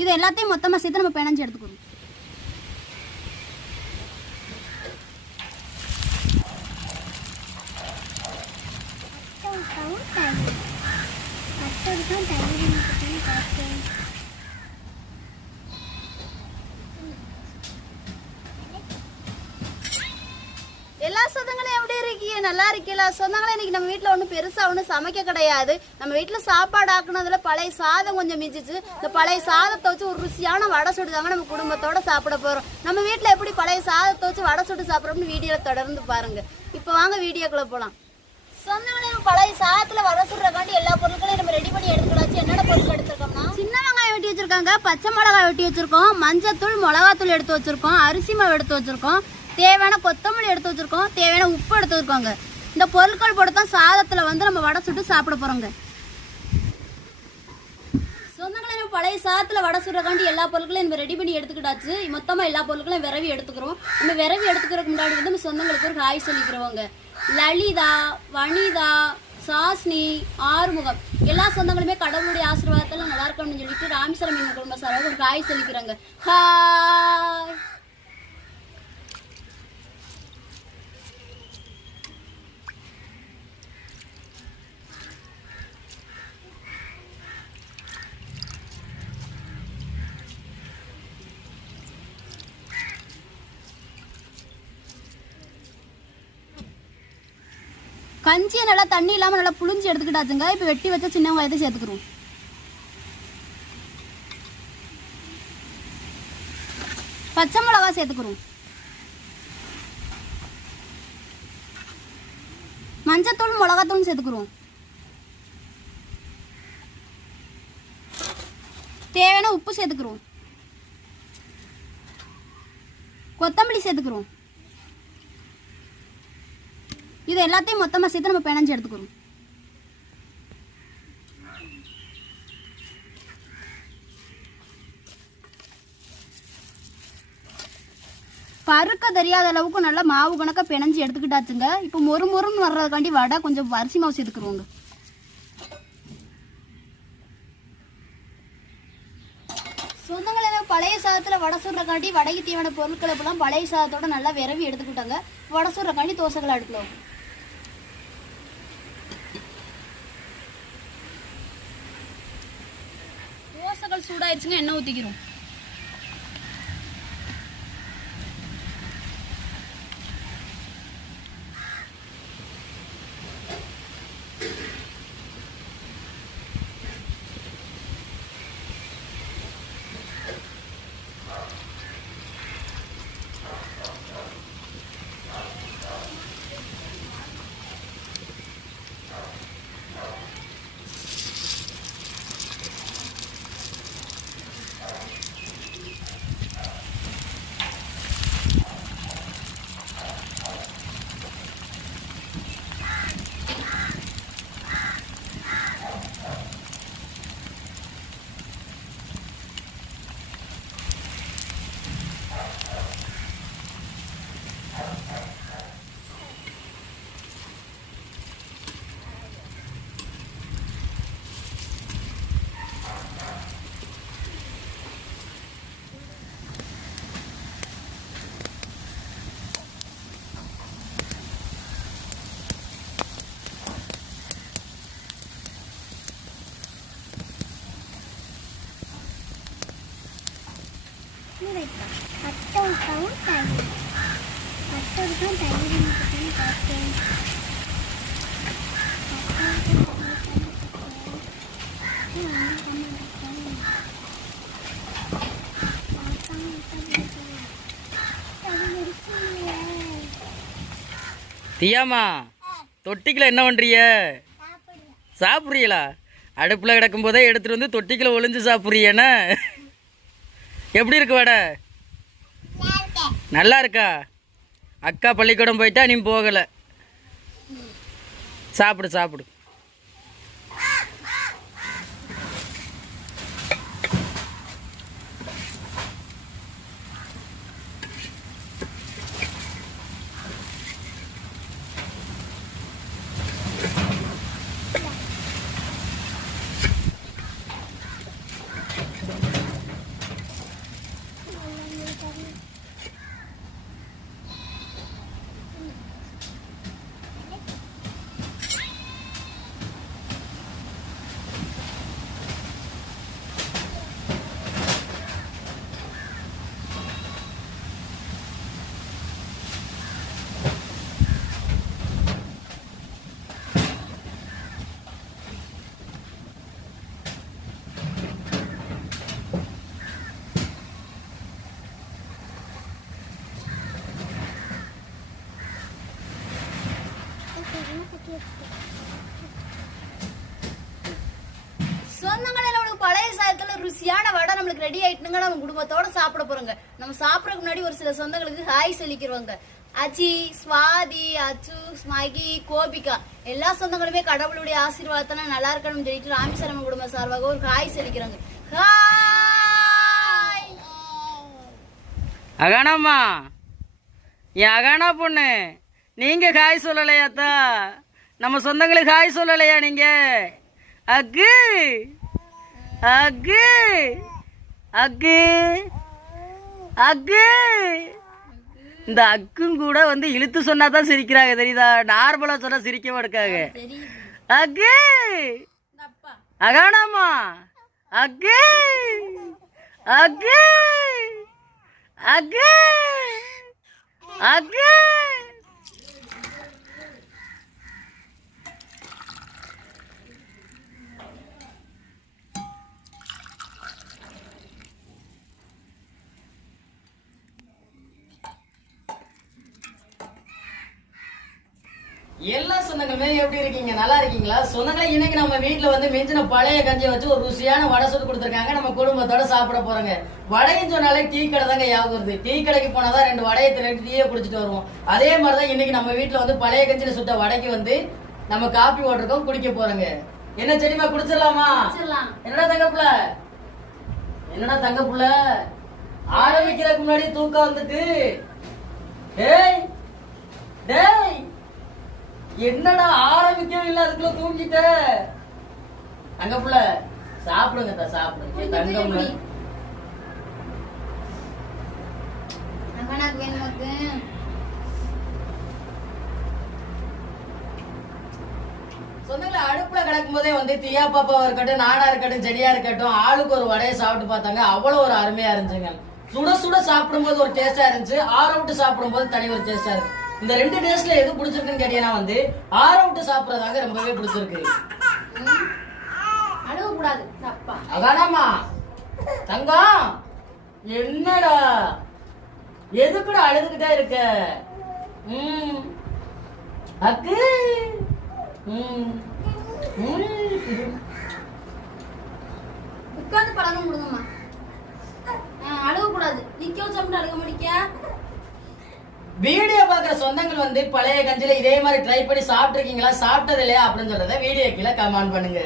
இது எல்லாத்தையும் மொத்தமாக சேர்த்து நம்ம பிணைஞ்சு எடுத்துக்கணும். எல்லா சொந்தங்களும் இருக்கீங்க நல்லா இருக்கீங்களா சொந்தங்களே இன்னைக்கு நம்ம வீட்டில் ஒன்றும் பெருசாக ஒன்றும் சமைக்க கிடையாது. நம்ம வீட்டில் சாப்பாடு ஆக்குனதுல பழைய சாதம் கொஞ்சம் மிஞ்சிச்சு. இந்த பழைய சாதத்தை வச்சு ஒரு ருசியான வடை சுடுதாங்க நம்ம குடும்பத்தோட சாப்பிட போகிறோம் நம்ம வீட்டில் எப்படி பழைய சாதத்தை வச்சு வடை சுட்டு சாப்பிட்றோம்னு வீடியோவில் தொடர்ந்து பாருங்க. இப்போ வாங்க வீடியோக்குள்ளே போகலாம் சொந்தங்களே நம்ம பழைய சாதத்தில் வடை சுடுறக்காண்டி எல்லா பொருட்களையும் நம்ம ரெடி பண்ணி எடுத்துக்கலாச்சு என்னென்ன பொருட்கள் எடுத்துருக்கோம்னா? சின்ன வெங்காயம் வெட்டி வச்சிருக்காங்க. பச்சை மிளகாய் வெட்டி வச்சிருக்கோம். மஞ்சத்தூள் மிளகாத்தூள் எடுத்து வச்சிருக்கோம். அரிசி மாவு எடுத்து வச்சிருக்கோம். தேவையான கொத்தமல்லி எடுத்து வச்சுருக்கோம். தேவையான உப்பு எடுத்து வச்சுருக்கோங்க. இந்த பொருட்கள் போட்டு தான் சாதத்தில் வந்து நம்ம வடை சுட்டு சாப்பிட போகிறோங்க சொந்தங்களே நம்ம பழைய சாதத்தில் வடை சுடுறக்காண்டி எல்லா பொருட்களையும் நம்ம ரெடி பண்ணி எடுத்துக்கிட்டாச்சு. மொத்தமாக எல்லா பொருட்களையும் விரவி எடுத்துக்கிறோம். நம்ம விரவி எடுத்துக்கிறதுக்கு முன்னாடி வந்து நம்ம சொந்தங்களுக்கு ஒரு ஹாய் சொல்லிக்கிறவங்க லலிதா வனிதா சாஸ்னி ஆறுமுகம். எல்லா சொந்தங்களுமே கடவுளுடைய ஆசீர்வாதத்தில் நல்லா இருக்கணும்னு சொல்லிட்டு ராமேஸ்வரம் எங்க குடும்ப சார்பாக ஒரு ஹாய் சொல்லிக்கிறாங்க. ஹாய்! கஞ்சியை நல்லா தண்ணி இல்லாமல் நல்லா புளிஞ்சு எடுத்துக்கிட்டாச்சுங்க. இப்போ வெட்டி வச்ச சின்ன வெங்காயத்தை சேர்த்துக்கிறோம். பச்சை மிளகா சேர்த்துக்கிறோம். மஞ்சத்தூள் மிளகாத்தூள் சேர்த்துக்கிறோம். தேவையான உப்பு சேர்த்துக்கிறோம். கொத்தமல்லி சேர்த்துக்கிறோம். இது எல்லாத்தையும் மொத்தமாக சேர்த்து நம்ம பிணைஞ்சு எடுத்துக்கிறோம் பருக்க தெரியாத அளவுக்கு நல்லா மாவு கணக்கா பிணைஞ்சு எடுத்துக்கிட்டாச்சுங்க. இப்போ மொறு மொறுன்னு வர்றதுக்காண்டி வடை கொஞ்சம் அரிசி மாவு சேர்த்துக்குருவோங்க. சொந்தங்களே பழைய சாதத்தில் வடை சுடுறக்காண்டி வடைக்கு தேவையான பொருட்களை இப்பெல்லாம் பழைய சாதத்தோட நல்லா விரவி எடுத்துக்கிட்டாங்க. வடை சுடுறக்காண்டி தோசைகளை அடுப்பில் சூடாயிருச்சுங்க எண்ணெய் ஊற்றிக்கிறோம் தியாமா தொட்டிக்கில் என்ன பண்ணுறிய சாப்பிட்றீங்களா? அடுப்பில் கிடக்கும் போதே எடுத்துகிட்டு வந்து தொட்டிக்கில் ஒளிஞ்சு சாப்பிட்றியண்ணே எப்படி இருக்கு வடை? நல்லா இருக்கா? அக்கா பள்ளிக்கூடம் போயிட்டா நீ போகலை. சாப்பிடு சாப்பிடு. பழைய சாதத்துல ருசியான வடை நம்மளுக்கு ரெடி ஆயிட்டுங்க நம்ம குடும்பத்தோட சாப்பிட போறோங்க. நம்ம சாப்பிடறதுக்கு முன்னாடி ஒரு சில சொந்தங்களுக்கு ஹாய் சொல்லிக்கிறவங்க அச்சி ஸ்வாதி அச்சு ஸ்மாகி கோபிகா எல்லா சொந்தங்களுமே கடவுளுடைய ஆசீர்வாதத்தால நல்லா இருக்கணும்னு சொல்லிட்டு ராமேஸ்வரம் குடும்ப சார்பாக ஒரு ஹாய் சொல்லிக்கிறாங்க. ஹாய் அகானாம்மா என் அகானா பொண்ணு நீங்க ஹாய் சொல்லலையாத்தா? நம்ம சொந்தங்களுக்கு ஹாய் சொல்லலையா நீங்க? அக்கு! அக்கு அகு. அகு. இந்த அக்கும் கூட வந்து இழுத்து சொன்னா தான் சிரிக்கிறாங்க தெரியுதா? நார்மலா சொன்னா சிரிக்க மாட்டாங்க அகு. அகானாமா அகு. அகு. அகு. அக்கு எல்லா சொந்தங்களுமே எப்படி இருக்கீங்க? நல்லா இருக்கீங்களா? சொந்தங்களே இன்னைக்கு நம்ம வீட்ல வந்து மிஞ்சின பழைய கஞ்சியை வச்சு ஒரு ருசியான வடை சுட்டு கொடுத்துருக்காங்க. நம்ம குடும்பத்தோட சாப்பிட போறோங்க. வடைன்னு சொன்னாலே டீ கடை தாங்க ஞாபகம் வருது. டீ கடைக்கு போனாதான் ரெண்டு வடையை ரெண்டு டீயை குடிச்சிட்டு வருவோம். அதே மாதிரிதான் இன்னைக்கு நம்ம வீட்ல வந்து பழைய கஞ்சியில சுட்ட வடைக்கு வந்து நம்ம காப்பி போட்டிருக்கோம் குடிக்க போறோங்க. என்ன செடிமா குடிச்சிடலாமா? குடிச்சிடலாம். என்னடா தங்கப்புல? என்னடா தங்கப்புல? ஆரம்பிக்கிறதுக்கு முன்னாடி தூக்கம் வந்துட்டு. டேய் டேய் என்னடா ஆரம்பிக்கவே இல்ல அதுக்குள்ள தூங்கிட்ட. தங்க புள்ள சாப்பிடுங்க தா சாப்பிடுங்க. குடி. அங்கனாக்கு வேணுமாக்கு சொந்தங்கள அடுப்புல கிடக்கும் போதே வந்து தியா பாப்பாவா இருக்கட்டும் நாடா இருக்கட்டும் செடியா இருக்கட்டும் ஆளுக்கு ஒரு வடையை சாப்பிட்டு பார்த்தாங்க. அவ்வளவு ஒரு அருமையா இருந்துச்சுங்க. சுட சுட சாப்பிடும்போது ஒரு டேஸ்டா இருந்துச்சு. ஆற விட்டு சாப்பிடும்போது தனி ஒரு டேஸ்டா இருக்கு. இந்த ரெண்டு டேஸ்ட்ல எது பிடிச்சிருக்குன்னு கேட்டீங்கன்னா வந்து ஆற விட்டு சாப்பிடுறதாங்க ரொம்பவே பிடிச்சிருக்கு. அழுக கூடாது தப்பா அதானாமா தங்கம்! என்னடா? எதுக்குடா அழுதுகிட்டே இருக்க? ம். அக்கு! ம். உட்கார்ந்து பழக முடியுங்கம்மா அழுக கூடாது நிக்க வச்சோம்னு அழுக முடிக்க வீடியோ பார்க்குற சொந்தங்கள் வந்து பழைய கஞ்சில இதே மாதிரி ட்ரை பண்ணி சாப்பிட்ருக்கீங்களா சாப்பிட்டது இல்லையா அப்படின்னு சொல்றத வீடியோ கீழே கமெண்ட் பண்ணுங்க.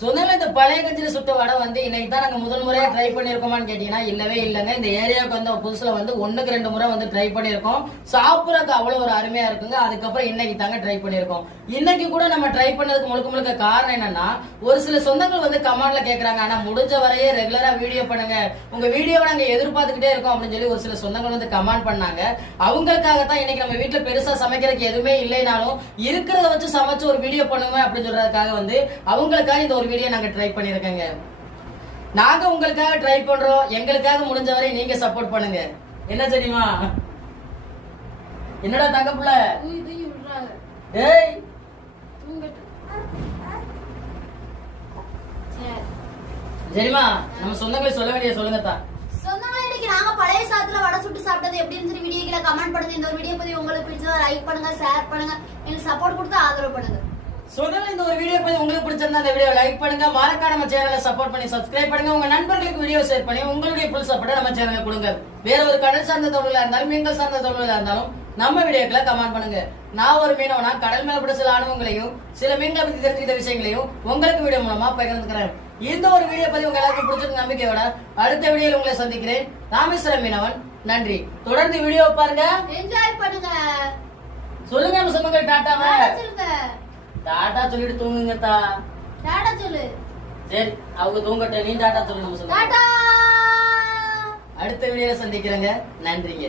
சொந்தங்கள் இந்த பழைய கஞ்சில சுட்ட வடை வந்து இன்னைக்கு தான் நாங்க முதல் முறையா ட்ரை பண்ணிருக்கோமான்னு கேட்டீங்கன்னா இல்லவே இல்லைங்க. இந்த ஏரியாவுக்கு வந்து புதுசுல வந்து ஒண்ணுக்கு ரெண்டு முறை வந்து ட்ரை பண்ணிருக்கோம் சாப்பிடறதுக்கு அவ்வளவு ஒரு அருமையா இருக்குங்க. அதுக்கப்புறம் இன்னைக்கு தாங்க ட்ரை பண்ணிருக்கோம் இன்னைக்கு கூட நம்ம ட்ரை பண்ணதுக்கு முழுக்க முழுக்க காரணம் என்னன்னா ஒரு சில சொந்தங்கள் வந்து கமெண்ட்ல கேக்குறாங்க. ஆனா முடிஞ்ச வரையே ரெகுலரா வீடியோ பண்ணுங்க. உங்க வீடியோவை நாங்க எதிர்பார்த்துக்கிட்டே இருக்கோம் அப்படின்னு சொல்லி ஒரு சில சொந்தங்கள் வந்து கமெண்ட் பண்ணாங்க. அவங்களுக்காக தான் இன்னைக்கு நம்ம வீட்டுல பெருசா சமைக்கிறதுக்கு எதுவுமே இல்லைனாலும் இருக்கிறத வச்சு சமைச்சு ஒரு வீடியோ பண்ணுங்க அப்படின்னு சொல்றதுக்காக வந்து அவங்களுக்காக இந்த ஒரு வீடியோ நாங்க ட்ரை பண்ணிருக்கேங்க. நாங்க உங்களுக்காக ட்ரை பண்றோம். எங்களுக்காக முடிஞ்ச வரை நீங்க சப்போர்ட் பண்ணுங்க. என்ன தெரியுமா? என்னடா தங்க புள்ள? ஏய்! டேய் சரிமா நம்ம சொந்தங்களை சொல்ல வேண்டிய சொல்லுங்க தான் நாங்க பழைய சாதத்துல வடை சுட்டு சாப்பிட்டது எப்படின்னு சொல்லி வீடியோ கீழே கமெண்ட் பண்ணுங்க. இந்த ஒரு வீடியோ பத்தி உங்களுக்கு பிடிச்சதா லைக் பண்ணுங்க ஷேர் பண்ணுங்க. எங்களுக்கு சப்போர்ட் கொடுத்து ஆதரவு பண்ணுங்க. சொந்தங்கள் இந்த ஒரு வீடியோ பத்தி உங்களுக்கு பிடிச்சிருந்தா இந்த வீடியோ லைக் பண்ணுங்க. மறக்காம நம்ம சேனலை சப்போர்ட் பண்ணி சப்ஸ்கிரைப் பண்ணுங்க. உங்க நண்பர்களுக்கு வீடியோ ஷேர் பண்ணி உங்களுடைய ஃபுல் சப்போர்ட்டை நம்ம சேனலுக்கு கொடுங்க. வேற ஒரு கடல் சார்ந்த தொழிலா இருந்தாலும் மீன்கள் சார்ந்த தொழிலா இருந்தாலும் நம்ம வீடியோக்களை கமெண்ட் பண்ணுங்க. நான் ஒரு மீனவனா கடல் மேல பட சில அனுபவங்களையும் சில மீன்களை பத்தி தெரிஞ்சுக்கிட்ட விஷயங்களையும் உங்களுக்கு வீடியோ மூலமா பகிர்ந்துக்கிறேன். இந்த ஒரு வீடியோ பத்தி உங்க எல்லாருக்கும் பிடிச்சிருக்க நம்பிக்கையோட அடுத்த வீடியோல உங்களை சந்திக்கிறேன். ராமேஸ்வரம் மீனவன் நன்றி. தொடர்ந்து வீடியோ பாருங்க. என்ஜாய் பண்ணுங்க. சொல்லுங்க நம்ம சொந்தங்கள் டாட்டாவை. டாடா சொல்லிட்டு தூங்குங்க தா டாடா சொல்லு. சரி அவங்க தூங்கட்டும் நீ டாட்டா சொல்லு நம்ம சொல்லுங்க டாடா அடுத்த வீடியோல சந்திக்கிறேங்க. நன்றிங்க